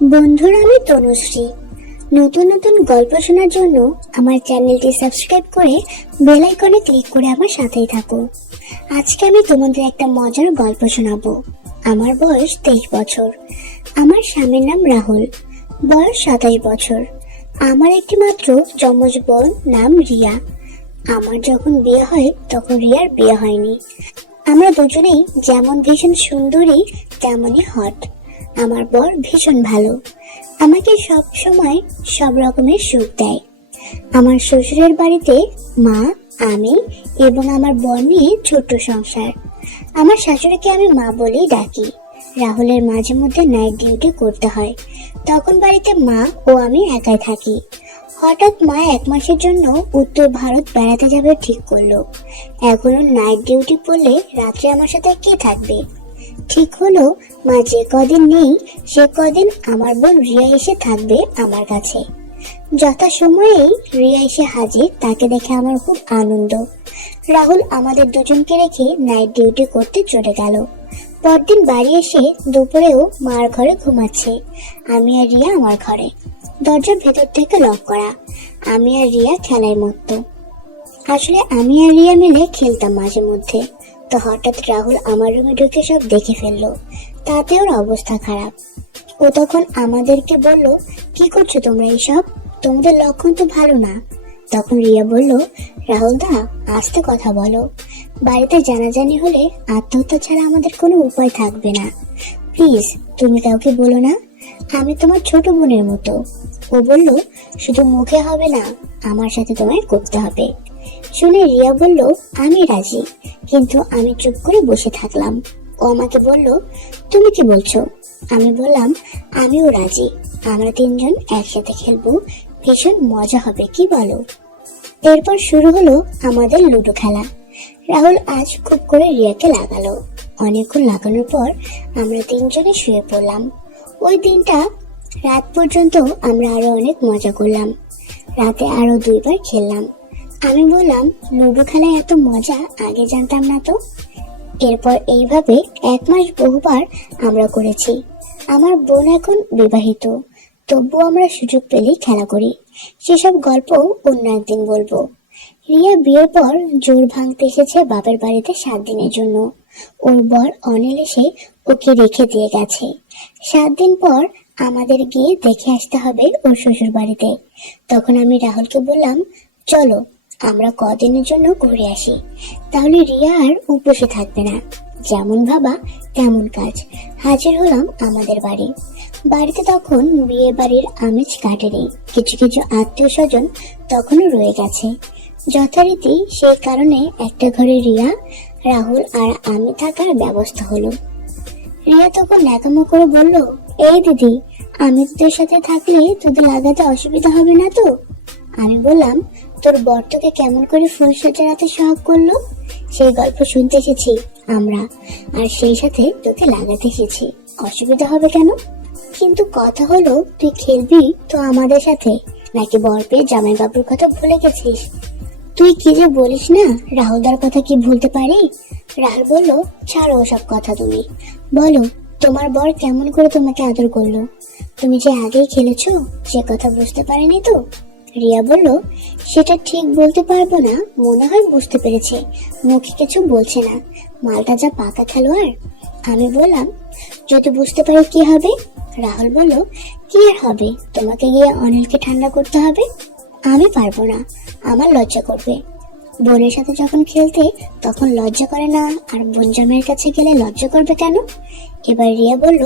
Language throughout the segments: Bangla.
বন্ধুরা, আমি তনুশ্রী। নতুন নতুন গল্প শোনার জন্য আমার চ্যানেলটি সাবস্ক্রাইব করে বেল আইকনে ক্লিক করে আমার সাথেই থাকো। আজকে আমি তোমাদের একটা মজার গল্প শোনাবো। আমার বয়স 23 বছর। আমার স্বামীর নাম রাহুল, বয়স 27 বছর। আমার একটি মাত্র যমজ বোন নাম রিয়া। আমার যখন বিয়ে হয় তখন রিয়ার বিয়ে হয়নি। আমরা দুজনেই যেমন ভীষণ সুন্দরী তেমনই হট। আমার বর ভীষণ ভালো, আমাকে সব সময় সব রকমের সুখ দেয়। আমার শ্বশুরের বাড়িতে মা, আমি এবং আমার বর নিয়ে ছোট্ট সংসার। আমার শাশুড়িকে আমি মা বলেই ডাকি। রাহুলের মাঝে মধ্যে নাইট ডিউটি করতে হয়, তখন বাড়িতে মা ও আমি একাই থাকি। হঠাৎ মা 1 মাসের জন্য উত্তর ভারত বেড়াতে যাবে ঠিক করলো। এখনো নাইট ডিউটি পড়লে রাত্রে আমার সাথে কে থাকবে? ঠিক হলো, মা যে কদিন নেই সে কদিন আমার বোন রিয়া এসে থাকবে আমার কাছে। যথা সময়েই রিয়া এসে হাজির, তাকে দেখে আমার খুব আনন্দ। রাহুল আমাদের দুজনকে রেখে নাইট ডিউটি করতে চলে গেল। পরদিন বাড়ি এসে দুপুরেও মার ঘরে ঘুমাচ্ছে, আমি আর রিয়া আমার ঘরে। দরজার ভেতর থেকে লক করা। আমি আর রিয়া খেলায় মত্ত। আসলে আমি আর রিয়া মিলে খেলতাম মাঝে মধ্যে। তো হঠাৎ রাহুল আমার রুমে ঢুকে সব দেখে ফেললো। তাতে ওর অবস্থা খারাপ। ও তখন আমাদেরকে বলল, কি করছো তোমরা এইসব? তোমাদের লক্ষণ তো ভালো না। তখন রিয়া বলল, রাহুল দা, আস্তে কথা বলো। বাড়িতে জানাজানি হলে আত্মহত্যা ছাড়া আমাদের কোনো উপায় থাকবে না। প্লিজ তুমি কাউকে বলো না, আমি তোমার ছোট বোনের মতো। ও বলল, শুধু মুখে হবে না, আমার সাথে তোমায় করতে হবে। শুনে রিয়া বলল, আমি রাজি। কিন্তু আমি চুপ করে বসে থাকলাম। ও আমাকে বলল, তুমি কি বলছো? আমি বললাম, আমিও রাজি। আমরা 3 জন একসাথে খেলবো, ভীষণ মজা হবে, কি বলো? এরপর শুরু হলো আমাদের লুডো খেলা। রাহুল আজ খুব করে রিয়াকে লাগালো। অনেকক্ষণ লাগানোর পর আমরা 3 জনে শুয়ে পড়লাম। ওই দিনটা রাত পর্যন্ত আমরা আরো অনেক মজা করলাম। রাতে আরো 2 বার খেললাম। আমি বললাম, লুডো খেলায় এত মজা আগে জানতাম না তো। এরপর এইভাবে 1 মাস বহুবার আমরা করেছি। আমার বোন এখন বিবাহিত, তবুও আমরা সুযোগ পেলেই খেলা করি। সেসব গল্প অন্য একদিন বলবো। রিয়া বিয়ের পর জোর ভাঙতে এসেছে বাপের বাড়িতে 7 দিনের জন্য। ওর বর অনিল এসে ওকে রেখে দিয়ে গেছে। 7 দিন পর আমাদের গিয়ে দেখে আসতে হবে ওর শ্বশুর বাড়িতে। তখন আমি রাহুলকে বললাম, চলো আমরা কদিনের জন্য ঘুরে আসি, তাহলে রিয়া আর উপসে থাকবে না। যেমন ভাবা তেমন কাজ। হাজির হলাম আমাদের বাড়িতে তখন বিয়ে বাড়ির আমেজ কাটেনি। কিছু কিছু আত্মীয় স্বজন তখনও রয়ে গেছে। যথারীতি সেই কারণে একটা ঘরে রিয়া, রাহুল আর আমি থাকার ব্যবস্থা হলো। রিয়া তখন ন্যাকামো করে বলল, এই দিদি, আমি তোদের সাথে থাকলে তোদের লাগাতে অসুবিধা হবে না তো? আমি বললাম, তোর বর তোকে কেমন করে ফুল সজ্জাতে সহাগ করলো? সেই গল্প শুনতে এসেছি আমরা, আর সেই সাথে তোকে লাগাতে এসেছি, অসুবিধা হবে কেন? কিন্তু কথা হলো, তুই খেলবি তো আমাদের সাথে, নাকি বর পেয়ে জামাই বাবুর কথা ভুলে গেছিস? তুই কি যে বলিস না, রাহুলদার কথা কি ভুলতে পারি? রাহুল বলল, ছাড়ো ওসব কথা, তুমি বলো তোমার বর কেমন করে তোমাকে আদর করলো? তুমি যে আগেই খেলেছো সে কথা বুঝতে পারিনি তো? রিয়া বলল, সেটা ঠিক বলতে পারবো না, মনে হয় বুঝতে পেরেছে, মুখে কিছু বলছে না, মালটা যা পাকা খেলোয়াড়। আমি বললাম, যদি বুঝতে পারি কি হবে? রাহুল বলল, কি আর হবে, তোমাকে গিয়ে অনিলকে ঠান্ডা করতে হবে। আমি পারবো না, আমার লজ্জা করবে। বোনের সাথে যখন খেলতে তখন লজ্জা করে না, আর বোন জামাইয়ের কাছে গেলে লজ্জা করবে কেন? এবার রিয়া বলল,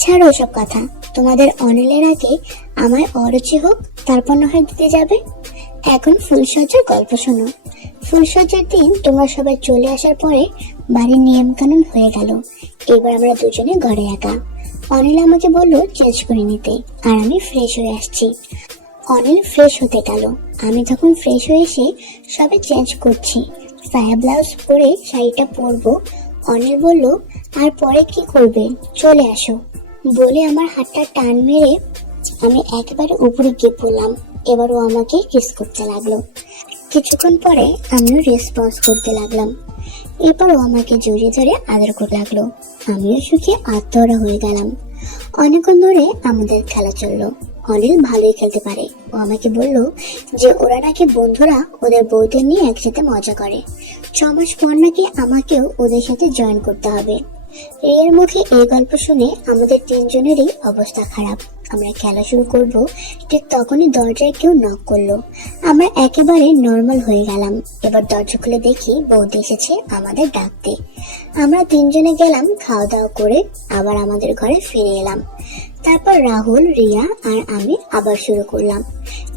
ছাড়ো ওসব কথা, তোমাদের অনিলের আগে আমায় অরুচি হোক, তারপর না হয় দিতে যাবে। এখন ফুলসজ্জার গল্প শোনো। ফুলসজ্জার দিন তোমরা সবাই চলে আসার পরে বাড়ির নিয়ম কানুন হয়ে গেল। এবার আমরা দুজনে ঘরে একা। অনিল আমাকে বলল চেঞ্জ করে নিতে, আর আমি ফ্রেশ হয়ে আসছি। অনিল ফ্রেশ হতে গেল, আমি তখন ফ্রেশ হয়ে এসে সবে চেঞ্জ করছি। সায়া ব্লাউজ পরে শাড়িটা পরবো। অনিল বলল, আর পরে কি করবে, চলে আসো। বলে আমার হাতটা টান মেরে আমি একেবারে উপরে গিয়ে পড়লাম। এবার ও আমাকে কিস করতে লাগলো। কিছুক্ষণ পরে আমিও রেসপন্স করতে লাগলাম। এরপর ও আমাকে জড়িয়ে ধরে আদর করতে লাগলো। আমিও সুখে আত্মহরা হয়ে গেলাম। অনেকক্ষণ ধরে আমাদের খেলা চললো। অনিল ভালোই খেলতে পারে। ও আমাকে বলল যে ওরা নাকি বন্ধুরা ওদের বউদের নিয়ে একসাথে মজা করে। 6 মাস পর নাকি আমাকেও ওদের সাথে জয়েন করতে হবে। এর মুখে এই গল্প শুনে আমাদের তিনজনেরই অবস্থা খারাপ। আমরা খেলা শুরু করব, ঠিক তখনই দরজায় কেউ নক করলো। আমরা একেবারে নর্মাল হয়ে গেলাম। এবার দরজা খুলে দেখি বৌদি এসেছে আমাদের ডাকতে। আমরা তিনজনে গেলাম, খাওয়া দাওয়া করে আবার আমাদের ঘরে ফিরে এলাম। তারপর রাহুল, রিয়া আর আমি আবার শুরু করলাম।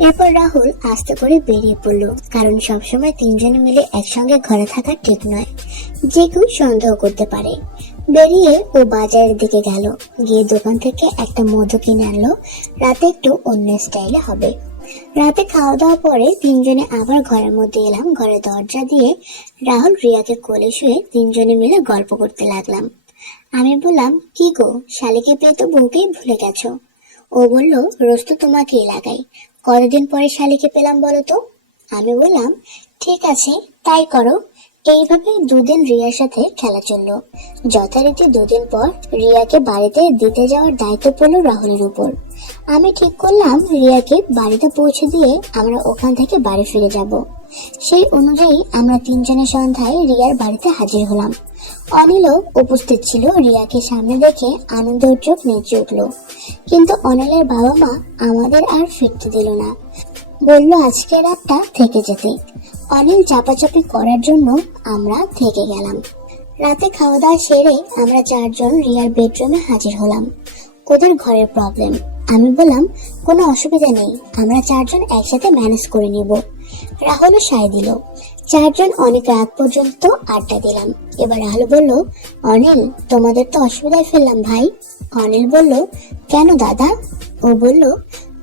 এরপর রাহুল আস্তে করে বেরিয়ে পড়লো, কারণ সবসময় তিনজনে মিলে একসঙ্গে ঘরে থাকা ঠিক নয়, যে কেউ সন্দেহ করতে পারে। বেরিয়ে ও বাজারের দিকে গেল, গিয়ে দোকান থেকে একটা মধু কিনে আনলো। রাতে একটু অন্য স্টাইলে হবে। রাতে খাওয়া দাওয়া পরে তিনজনে আবার ঘরের মধ্যে এলাম। ঘরের দরজা দিয়ে রাহুল রিয়াকে কোলে শুয়ে তিনজনে মিলে গল্প করতে লাগলাম। আমি বললাম, কি গো, শালিকে পেয়ে তো বউকেই ভুলে গেছো। ও বলল, রোজ তো তোমাকেই লাগাই, কতদিন পরে শালিকে পেলাম বলো তো। আমি বললাম, ঠিক আছে তাই করো। এইভাবে দুদিন রিয়ার সাথে খেলা চললো। যথারীতি দুদিন পর রিয়াকে বাড়িতে দিতে যাওয়ার দায়িত্ব পড়লো রাহুলের উপর। আমি ঠিক করলাম রিয়াকে বাড়িতে পৌঁছে দিয়ে আমরা ওখান থেকে বাড়ি ফিরে যাব। সেই অনুযায়ী আমরা তিনজনের সন্ধ্যায় রিয়ার বাড়িতে হাজির হলাম। অনিলও উপস্থিত ছিল। রিয়াকে সামনে দেখে আনন্দের চোখ নেচে উঠলো। কিন্তু অনিলের বাবা মা আমাদের আর ফিরতে দিল না, বলল আজকে রাতটা থেকে যেতে। অনিল চাপাচাপি করার জন্য আমরা থেকে গেলাম। রাতে খাওয়া দাওয়া সেরে আমরা চারজন রিয়ার বেডরুমে হাজির হলাম। ওদের ঘরের প্রবলেম। আমি বললাম, কোনো অসুবিধা নেই, আমরা চারজন একসাথে ম্যানেজ করে নিব। রাহুলও সায় দিল। চারজন অনেক রাত পর্যন্ত আড্ডা দিলাম। এবার রাহুল বলল, অনিল, তোমাদের তো অসুবিধায় ফেললাম ভাই। অনিল বলল, কেন দাদা? ও বলল,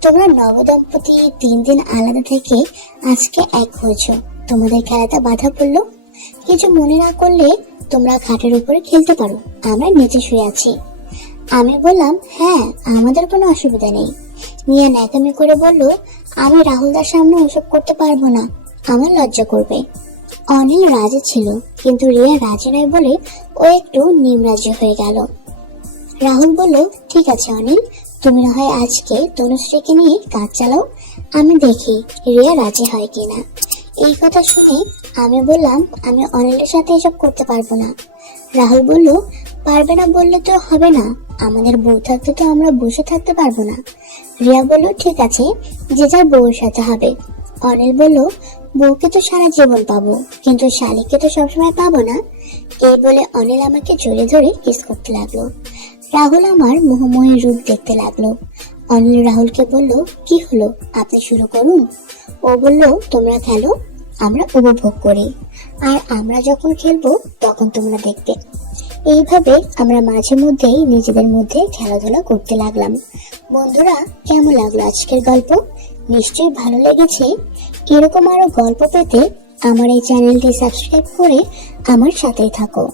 তোমরা নবদম্পতি 3 দিন আলাদা থেকে আজকে এক হয়েছ, তোমাদের খেলাতে বাধা পড়লো। কিছু মনে না করলে তোমরা খাটের উপরে খেলতে পারো, আমরা নিচে শুয়ে আছি। আমি বললাম, হ্যাঁ, আমাদের কোনো অসুবিধা নেই। মিয়া ন্যাকামি করে বলল, আমি রাহুলদার সামনে ওসব করতে পারবো না, আমার লজ্জা করবে। অনিল রাজি ছিল, কিন্তু রিয়া রাজি নয় বলে ও একটু নিমরাজি হয়ে গেল। রাহুল বলল, ঠিক আছে অনিল, তুমি না হয় আজকে তনুশ্রীকে নিয়ে কাজ চালাও, আমি দেখি রিয়া রাজি হয় কিনা। এই কথা শুনে আমি বললাম, আমি অনিলের সাথে এসব করতে পারবো না। রাহুল বলল, পারবে না বললে তো হবে না, আমাদের বউ থাকতে তো আমরা বসে থাকতে পারবো না। রিয়া বলল, ঠিক আছে, যে যার বউয়ের সাথে হবে। অনিল বলল, বউকে তো সারা জীবন পাবো, কিন্তু শালিককে তো সবসময় পাবো না। এই বলে অনিল আমাকে জড়িয়ে ধরে কিস করতে লাগলো। রাহুল আমার মোহময়ী রূপ দেখতে লাগলো। অনিল রাহুলকে বলল, কি হলো, আপনি শুরু করুন। ও বলল, তোমরা খেলো, আমরা উপভোগ করি, আর আমরা যখন খেলবো তখন তোমরা দেখবে। এইভাবে আমরা মাঝে মধ্যেই নিজেদের মধ্যে খেলাধুলা করতে লাগলাম। বন্ধুরা, কেমন লাগলো আজকের গল্প? নিশ্চয়ই ভালো লেগেছে। এরকম আরো গল্প পেতে আমার এই চ্যানেলটি সাবস্ক্রাইব করে আমার সাথেই থাকো।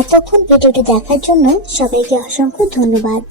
এতক্ষণ ভিডিওটি দেখার জন্য সবাইকে অসংখ্য ধন্যবাদ।